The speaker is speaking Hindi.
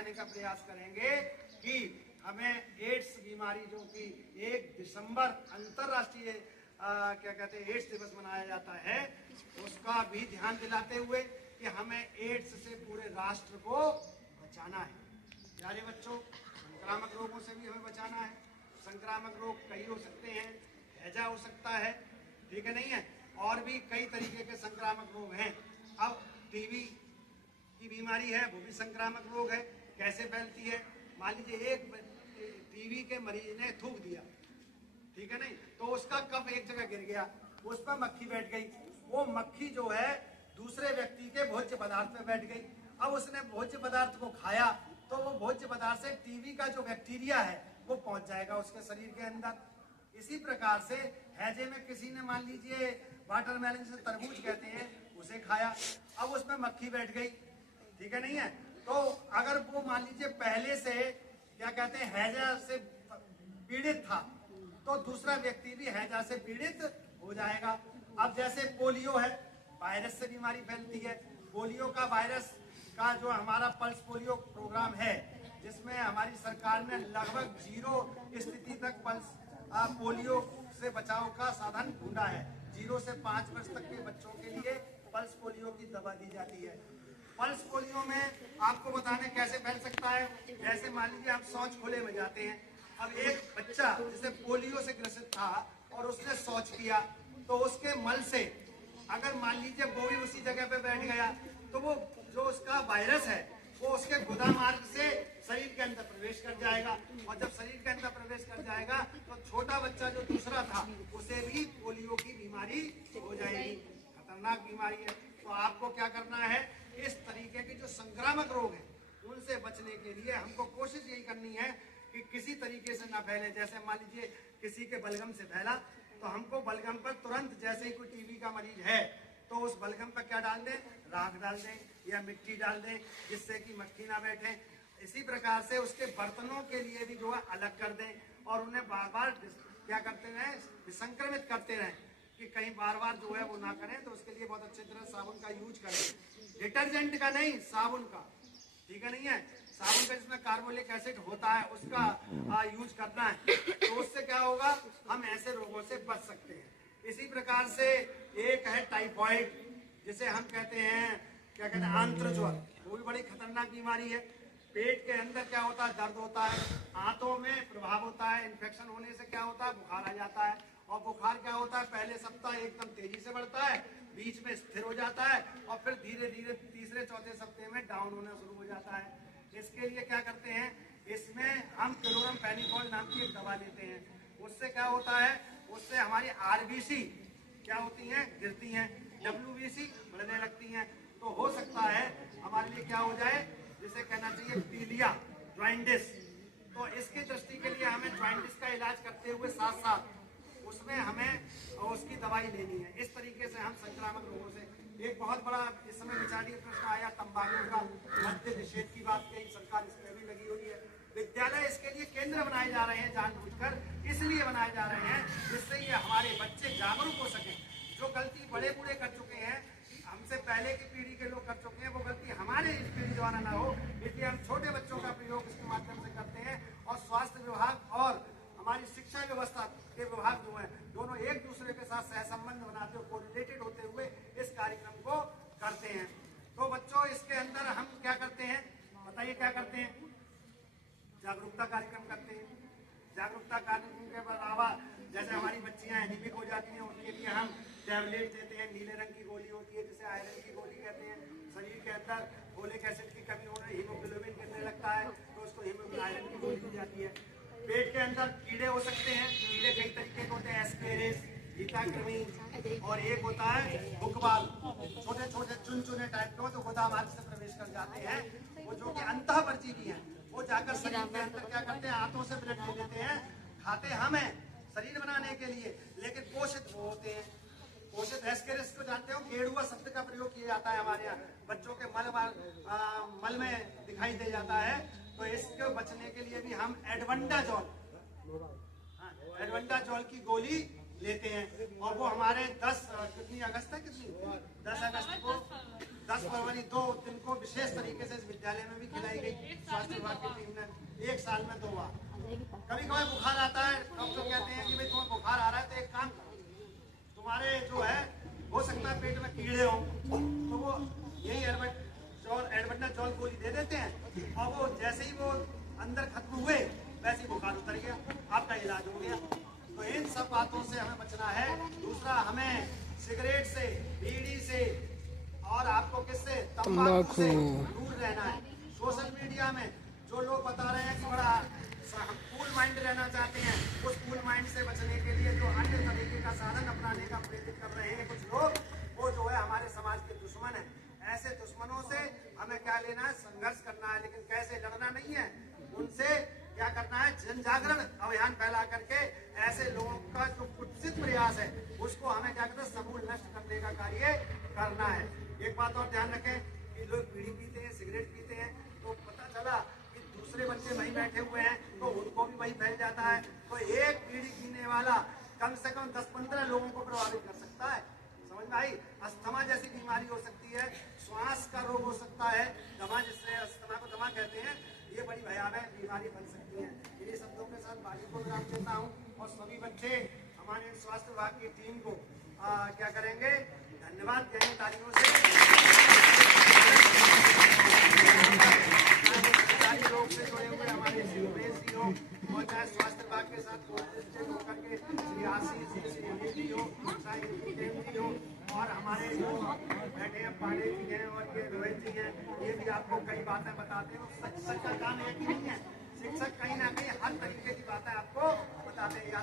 समझाने का प्रयास करेंगे कि हमें एड्स बीमारी, जो कि 1 दिसंबर अंतरराष्ट्रीय क्या कहते हैं एड्स दिवस मनाया जाता है, उसका भी ध्यान दिलाते हुए कि हमें एड्स से पूरे राष्ट्र को बचाना है। प्यारे बच्चों, संक्रामक रोगों से भी हमें बचाना है। संक्रामक रोग कई हो सकते हैं, हैजा हो सकता है, ठीक है नहीं है, और भी कई तरीके के संक्रामक रोग हैं। अब टीबी की बीमारी है, वो भी संक्रामक रोग है। कैसे फैलती है? मान लीजिए एक टीबी के मरीज ने थूक दिया, ठीक है नहीं, तो उसका कफ एक जगह गिर गया, उस पर मक्खी बैठ गई। वो मक्खी जो है दूसरे व्यक्ति के भोज्य पदार्थ में बैठ गई। अब उसने भोज्य पदार्थ को खाया तो वो भोज्य पदार्थ से टीबी का जो बैक्टीरिया है वो पहुंच जाएगा उसके शरीर के अंदर। इसी प्रकार से हैजे में किसी ने मान लीजिए वाटरमेलन से तरबूज कहते हैं उसे खाया, अब उसमें मक्खी बैठ गई, ठीक है नहीं है, तो अगर वो मान लीजिए पहले से क्या कहते हैं हैजा से पीड़ित था तो दूसरा व्यक्ति भी हैजा से पीड़ित हो जाएगा। अब जैसे पोलियो है, वायरस से बीमारी फैलती है। पोलियो का वायरस का जो हमारा पल्स पोलियो प्रोग्राम है, जिसमें हमारी सरकार ने लगभग 0 स्थिति तक पल्स पोलियो से बचाव का साधन ढूंढा है। 0 से 5 वर्ष तक के बच्चों के लिए पल्स पोलियो की दवा दी जाती है। पल्स पोलियो में आपको बताने कैसे फैल सकता है, जैसे मान लीजिए आप शौच खुले में जाते हैं। अब एक बच्चा जिसे पोलियो से ग्रसित था और उसने शौच किया तो उसके मल से अगर मान लीजिए वो भी उसी जगह पे बैठ गया तो वो जो उसका वायरस है वो उसके गुदा मार्ग से शरीर के अंदर प्रवेश कर जाएगा, और जब शरीर के अंदर प्रवेश कर जाएगा तो छोटा बच्चा जो दूसरा था उसे भी पोलियो की बीमारी हो जाएगी। खतरनाक बीमारी है। तो आपको क्या करना है, इस तरीके के जो संक्रामक रोग हैं उनसे बचने के लिए हमको कोशिश यही करनी है कि किसी तरीके से ना फैले। जैसे मान लीजिए किसी के बलगम से फैला तो हमको बलगम पर तुरंत, जैसे ही कोई टीबी का मरीज है तो उस बलगम पर क्या डाल दें, राख डाल दें या मिट्टी डाल दें, जिससे कि मक्खी ना बैठे। इसी प्रकार से उसके बर्तनों के लिए भी जो है अलग कर दें और उन्हें बार बार क्या करते रहें, विसंक्रमित करते रहें कि कहीं बार बार जो है वो ना करें। तो उसके लिए बहुत अच्छी तरह साबुन का यूज करें, डिटर्जेंट का नहीं, साबुन का, ठीक है नहीं है, साबुन का जिसमें कार्बोलिक एसिड होता है उसका यूज करना है। तो उससे क्या होगा, हम ऐसे रोगों से बच सकते हैं। इसी प्रकार से एक है टाइफाइड, जिसे हम कहते हैं क्या कहते हैं आंत्र ज्वर, वो भी बड़ी खतरनाक बीमारी है। पेट के अंदर क्या होता है, दर्द होता है, आंतों में प्रभाव होता है, इन्फेक्शन होने से क्या होता है, बुखार आ जाता है। और बुखार क्या होता है, पहले सप्ताह एकदम तेजी से बढ़ता है, बीच में स्थिर हो जाता है और फिर धीरे धीरे तीसरे चौथे सप्ताह में डाउन होना शुरू हो जाता है। इसके लिए क्या करते हैं, इसमें हम क्लोरामफेनिकोल नाम की एक दवा लेते हैं। उससे क्या होता है, उससे हमारी आरबीसी क्या होती हैं, गिरती हैं, डब्ल्यूबीसी बढ़ने लगती हैं। तो हो सकता है हमारे लिए क्या हो जाए, जिसे कहना चाहिए पीलिया, ज्वाइंटिस। तो इसकी दृष्टि के लिए हमें ज्वाइंटिस का इलाज करते हुए साथ साथ उसमें हमें उसकी दवाई लेनी है। इस तरीके से हम संक्रामक रोगों से, एक बहुत बड़ा इस समय विचारणीय प्रश्न आया तंबाकू का, मद्य निषेध की बात कही, सरकार इसमें भी लगी हुई है। विद्यालय इसके लिए केंद्र बनाए जा रहे हैं, जानबूझकर इसलिए बनाए जा रहे हैं जिससे ये हमारे बच्चे जागरूक हो सके। जो गलती बड़े बूढ़े कर चुके हैं, हमसे पहले की पीढ़ी के लोग कर चुके हैं, वो गलती हमारे इस पीढ़ी द्वारा ना हो, इसलिए हम छोटे बच्चों का प्रयोग इसके माध्यम से करते हैं। और स्वास्थ्य विभाग और हमारी शिक्षा व्यवस्था के विभाग जो है, दोनों एक दूसरे के साथ सहसंबंध बनाते हुए, कोरिलेटेड होते हुए इस कार्यक्रम को करते हैं। तो बच्चों, इसके अंदर हम क्या करते हैं, बताइए क्या करते हैं, जागरूकता कार्यक्रम करते हैं। जागरूकता कार्यक्रम के अलावा जैसे हमारी बच्चियां एनीमिक हो जाती हैं, उनके लिए हम टैबलेट देते हैं, नीले रंग की गोली होती है जिसे आयरन की गोली कहते हैं। शरीर के अंदर फोलिक एसिड की कमी होने, हीमोग्लोबिन गिरने लगता है तो उसको हीमोग्लोबिन आयरन की गोली दी जाती है। पेट के अंदर कीड़े हो सकते हैं, कीड़े कई तरीके के होते हैं, एस्केरिस, ईटाकृमि, और एक होता है हुकबाल, छोटे छोटे चुनचुने टाइप के हो तो गुदा मार्ग से प्रवेश कर जाते हैं। वो जो कि अंतः परजीवी हैं, वो जाकर शरीर के अंदर क्या करते हैं, हाथों से ब्लड ले लेते हैं। खाते हम हैं शरीर बनाने के लिए, लेकिन पोषित वो होते हैं। पोषित एस्केरिस को जानते हो, गेड़ुआ शब्द का प्रयोग किया जाता है हमारे यहाँ, बच्चों के मल में दिखाई दे जाता है। तो इसके बचने के लिए भी हम एडवंडाजोल, एडवंडाजोल की गोली लेते हैं। और वो हमारे 10 अगस्त है, कितनी 10 अगस्त को 10 फरवरी 2 दिन को विशेष तरीके से इस विद्यालय में भी खिलाई गई। स्वास्थ्य विभाग की टीम ने 1 साल में 2 बार। कभी कभी बुखार आता है, डॉक्टर कहते हैं कि भाई तुम्हें बुखार आ रहा है तो एक काम करो, तुम्हारे जो है हो सकता है पेट में कीड़े हो, तो वो यही एल्बेंडाजोल गोली दे देते हैं और वो जैसे ही वो अंदर खत्म हुए वैसे ही बुखार उतर गया, आपका इलाज हो गया। तो इन सब बातों से हमें बचना है। दूसरा, हमें सिगरेट से, बीड़ी से और आपको किससे, तंबाकू से दूर रहना है। सोशल मीडिया में जो लोग बता रहे हैं कि बड़ा कूल माइंड रहना चाहते हैं, उस कूल माइंड से बचने के लिए जो अन्य तरीके का साधन अपनाने का प्रेरित कर रहे हैं कुछ लोग, वो जो है हमारे समाज के दुश्मन है। ऐसे दुश्मनों से हमें क्या लेना है, संघर्ष करना है, लेकिन कैसे लड़ना नहीं है, उनसे क्या करना है, जन जागरण अभियान फैला करके ऐसे लोगों का जो कुत्सित प्रयास है उसको हमें क्या करना है, समूल नष्ट करने का कार्य करना है। एक बात और ध्यान रखें कि लोग बीड़ी पीते हैं, सिगरेट पीते हैं, तो पता चला कि दूसरे बच्चे वहीं बैठे हुए हैं तो उनको भी वही फैल जाता है। तो एक बीड़ी पीने वाला कम से कम 10-15 लोगों को प्रभावित कर सकता है। समझ में आई? अस्थमा जैसी बीमारी हो सकती है, श्वास का रोग हो सकता है, दमा, जिससे अस्थमा को दमा कहते हैं, ये बड़ी भयावह बीमारी बन सकती है। इन्हीं शब्दों के साथ बाकी को विराम देता हूँ और सभी बच्चे हमारे स्वास्थ्य विभाग की टीम को क्या करेंगे, धन्यवाद देंगे तालियों से। लोग से जुड़े हुए हमारे उमेश जी हो और चाहे स्वास्थ्य विभाग के साथ कोऑर्डिनेट होकर के श्री आशीष जी, श्री अनिल जी हो, चाहे जी हो और हमारे जो बैठे हैं पांडे जी हैं और ये रोहित जी हैं, ये भी आपको कई बातें बताते हैं। शिक्षक का काम एक ही नहीं है, शिक्षक कहीं ना कहीं हर तरीके की बातें आपको बताते हैं। या